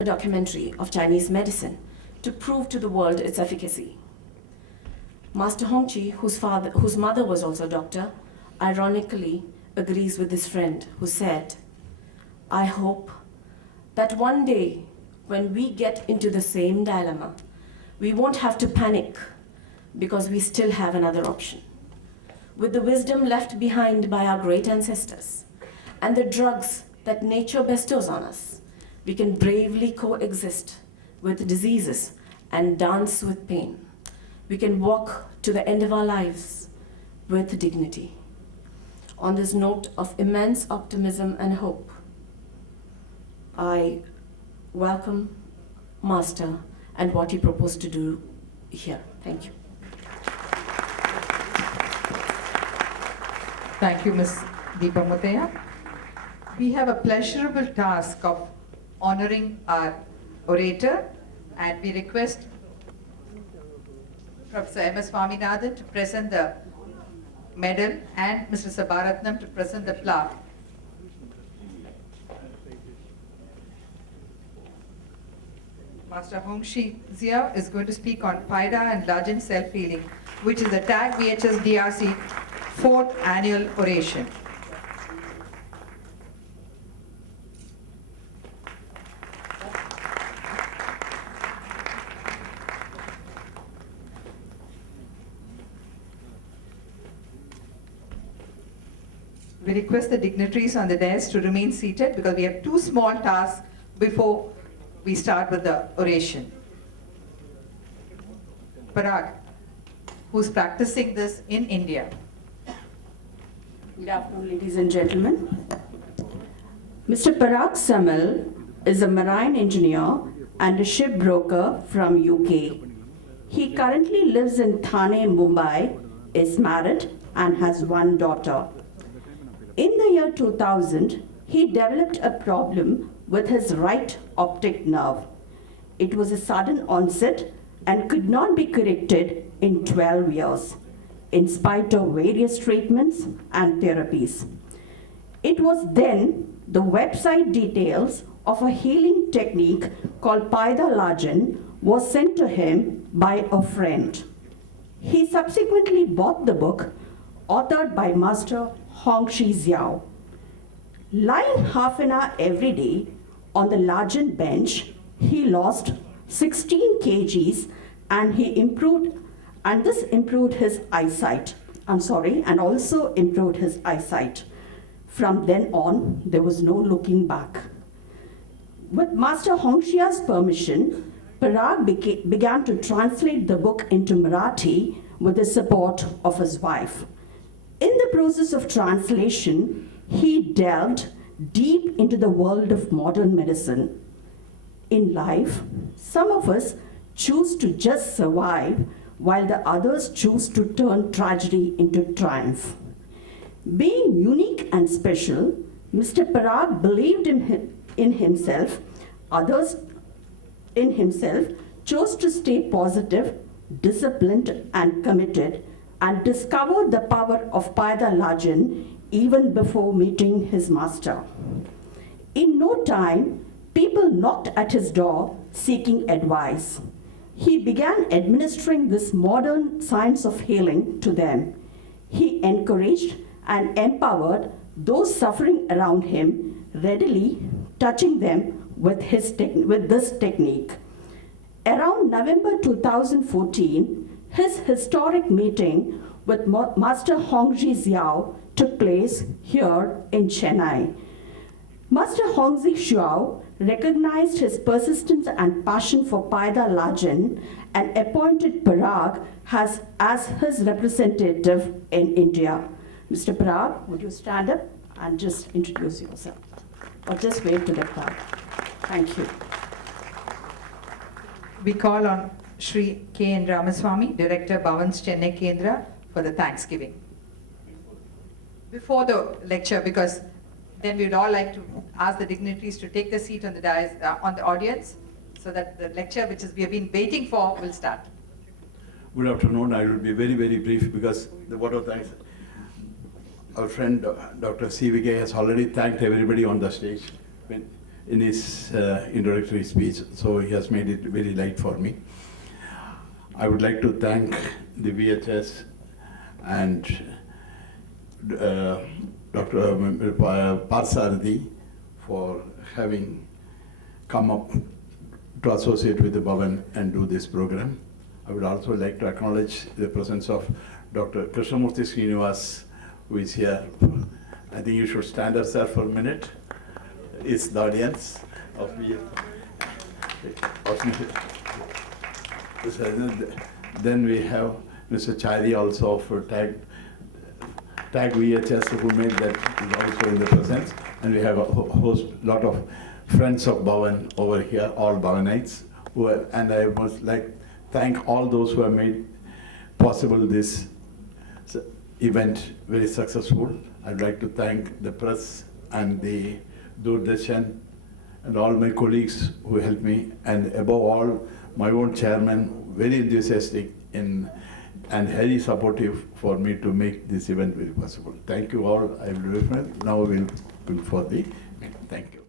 a documentary of Chinese medicine to prove to the world its efficacy. Master Hongqi, whose mother was also a doctor, ironically agrees with his friend who said, "I hope that one day when we get into the same dilemma, we won't have to panic because we still have another option. With the wisdom left behind by our great ancestors and the drugs that nature bestows on us, we can bravely coexist with diseases and dance with pain. We can walk to the end of our lives with dignity." On this note of immense optimism and hope, I welcome Master and what he proposed to do here. Thank you. Thank you, Ms. Deepa Mutaya. We have a pleasurable task of honoring our orator, and we request Professor M.S. Swaminathan to present the medal and Mr. Sabaratnam to present the plaque. Master Hongqi Zia is going to speak on Paida and Lajin self-healing, which is the TAG VHS DRC 4th annual oration. We request the dignitaries on the dais to remain seated because we have two small tasks before we start with the oration. Parag, who's practicing this in India. Good afternoon, ladies and gentlemen. Mr. Parag Samal is a marine engineer and a shipbroker from UK. He currently lives in Thane, Mumbai, is married and has one daughter. In the year 2000, he developed a problem with his right optic nerve. It was a sudden onset and could not be corrected in 12 years, in spite of various treatments and therapies. It was then the website details of a healing technique called Paida Lajin was sent to him by a friend. He subsequently bought the book authored by Master Hongqi Zia. Lying half an hour every day on the Lajin bench, he lost 16 kgs and this improved his eyesight. And also improved his eyesight. From then on, there was no looking back. With Master Hongqi's permission, Parag began to translate the book into Marathi with the support of his wife. In the process of translation, he delved deep into the world of modern medicine. In life, some of us choose to just survive while the others choose to turn tragedy into triumph. Being unique and special, Mr. Parag believed in himself, others in himself, chose to stay positive, disciplined and committed, and discovered the power of Paida Lajin even before meeting his master. In no time, people knocked at his door seeking advice. He began administering this modern science of healing to them. He encouraged and empowered those suffering around him, readily touching them with this technique. Around November 2014, his historic meeting with Master Hongqi Zia took place here in Chennai. Master Hongqi Zia recognized his persistence and passion for Paida Lajin and appointed Parag as his representative in India. Mr. Parag, would you stand up and just introduce yourself? Or just wave to the crowd. Thank you. We call on Shri K. N. Ramaswamy, Director, Bhavans Chennai Kendra, for the Thanksgiving. Before the lecture, because then we'd all like to ask the dignitaries to take the seat on the dais, on the audience, so that the lecture, which we have been waiting for, will start. Good afternoon. I will be very, very brief because the word of thanks. Our friend Dr. CVK has already thanked everybody on the stage. in his introductory speech, so he has made it very light for me. I would like to thank the VHS and Dr. Parsarthi for having come up to associate with the Bhavan and do this program. I would also like to acknowledge the presence of Dr. Krishnamurthy Srinivas, who is here. I think you should stand up, sir, for a minute. It's the audience of Then we have Mr. Chari also for Tag VHS, who made that, is also in the presence. And we have a lot of friends of Bhavan over here, all Bhavanites. And I must thank all those who have made possible this event very successful. I'd like to thank the press and the Doordarshan and all my colleagues who helped me, and above all, my own chairman, very enthusiastic and very supportive for me to make this event very possible. Thank you all. I will now we'll go for the thank you.